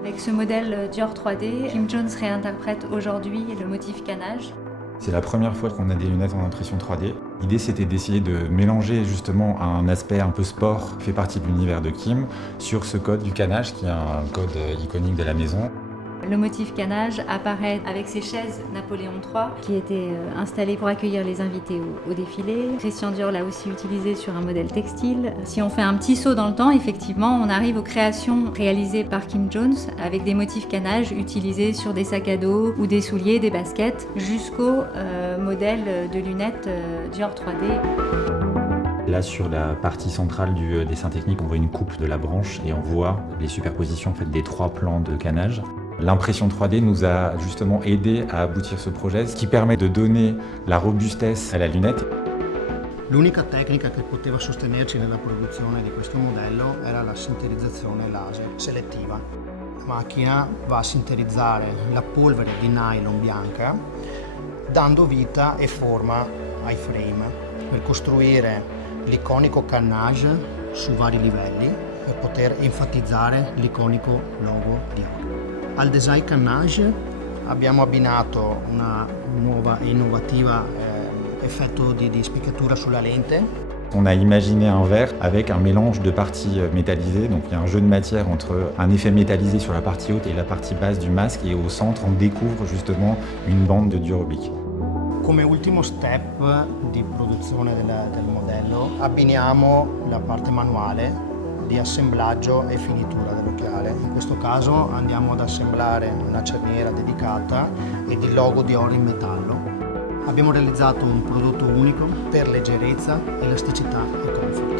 Avec ce modèle Dior 3D, Kim Jones réinterprète aujourd'hui le motif canage. C'est la première fois qu'on a des lunettes en impression 3D. L'idée, c'était d'essayer de mélanger justement un aspect un peu sport, qui fait partie de l'univers de Kim, sur ce code du canage, qui est un code iconique de la maison. Le motif canage apparaît avec ces chaises Napoléon III qui étaient installées pour accueillir les invités au défilé. Christian Dior l'a aussi utilisé sur un modèle textile. Si on fait un petit saut dans le temps, effectivement, on arrive aux créations réalisées par Kim Jones avec des motifs canage utilisés sur des sacs à dos ou des souliers, des baskets, jusqu'au modèle de lunettes Dior 3D. Là, sur la partie centrale du dessin technique, on voit une coupe de la branche et on voit les superpositions en fait, des 3 plans de canage. L'impression 3D nous a justement aidé à aboutir ce projet, ce qui permet de donner la robustesse à la lunette. L'unica tecnica che poteva sostenerci nella produzione di questo modello era la sinterizzazione laser selettiva. La macchina va a sintetizzare la polvere di nylon bianca, dando vita e forma ai frame per costruire l'iconico cannage su vari livelli per poter enfatizzare l'iconico logo Dior. Al design cannage abbiamo abbinato una nuova e innovativa effetto di spiccatura sulla lente. On a imaginé un verre avec un mélange de parties métallisées, donc il y a un jeu de matière entre un effet métallisé sur la partie haute et la partie basse du masque, et au centre on découvre justement une bande de dur oblique. Come ultimo step di produzione del modello abbiniamo la parte manuale di assemblaggio e finitura dell'occhiale. In questo caso andiamo ad assemblare una cerniera dedicata ed il logo Dior in metallo. Abbiamo realizzato un prodotto unico per leggerezza, elasticità e comfort.